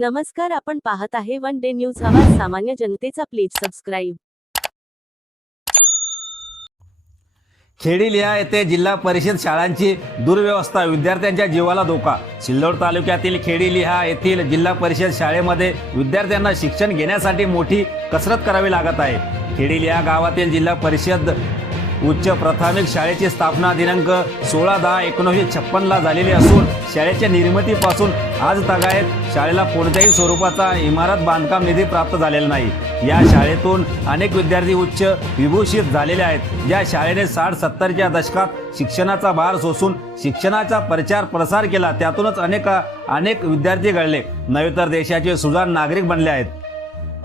नमस्कार आपण पाहत आहे वन डे न्यूज. आवाज सामान्य जनतेचा प्लीज सबस्क्राईब. खेडीलिहा येथे जिल्हा परिषद शाळांची दुर्व्यवस्था विद्यार्थ्यांच्या जीवाला धोका. सिल्लोड तालुक्यातील खेडीलिहा येथील जिल्हा परिषद शाळेमध्ये विद्यार्थ्यांना शिक्षण घेण्यासाठी मोठी कसरत करावी लागत आहे. खेडीलिहा गावातील जिल्हा परिषद उच्च प्राथमिक शाळेची स्थापना दिनांक सोळा दहा एकोणीसशे छप्पनला झालेली असून शाळेच्या निर्मितीपासून आज तगायत शाळेला कोणत्याही स्वरूपाचा इमारत बांधकाम निधी प्राप्त झालेला नाही. या शाळेतून अनेक विद्यार्थी उच्च विभूषित झालेले आहेत. ज्या शाळेने साठ सत्तरच्या दशकात शिक्षणाचा भार सोसून शिक्षणाचा प्रचार प्रसार केला. त्यातूनच अनेक अनेक विद्यार्थी घडले. नव्हे तर देशाचे सुजाण नागरिक बनले आहेत.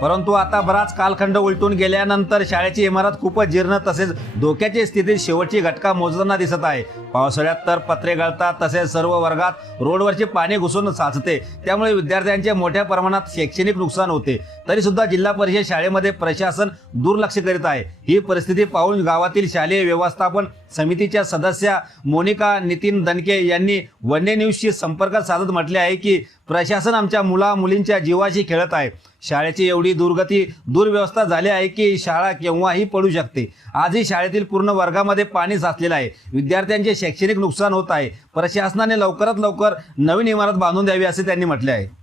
परंतु आता बराच कालखंड उलटून गेल्यानंतर शाळेची इमारत खूपच जीर्ण तसेच धोक्याची स्थितीत शेवटची घटका मोजताना दिसत आहे. पावसाळ्यात तर पत्रे गळतात तसेच सर्व वर्गात रोडवरचे पाणी घुसून साचते. त्यामुळे विद्यार्थ्यांचे मोठ्या प्रमाणात शैक्षणिक नुकसान होते. तरी सुद्धा जिल्हा परिषद शाळेमध्ये प्रशासन दुर्लक्ष करीत आहे. ही परिस्थिती पाहून गावातील शालेय व्यवस्थापन समितीच्या सदस्या मोनिका नितीन दणके यांनी वन्य न्यूजशी संपर्क साधत म्हटले आहे की प्रशासन आमच्या मुला मुलींच्या जीवाशी खेळत आहे. शाळेची एवढी दुर्गती दुर्व्यवस्था झाली आहे की शाळा केव्हाही पडू शकते. आजही शाळेतील पूर्ण वर्गामध्ये पाणी साचलेलं आहे. विद्यार्थ्यांचे शैक्षणिक नुकसान होत आहे. प्रशासनाने लवकरात लवकर नवीन इमारत बांधून द्यावी असे त्यांनी म्हटले आहे.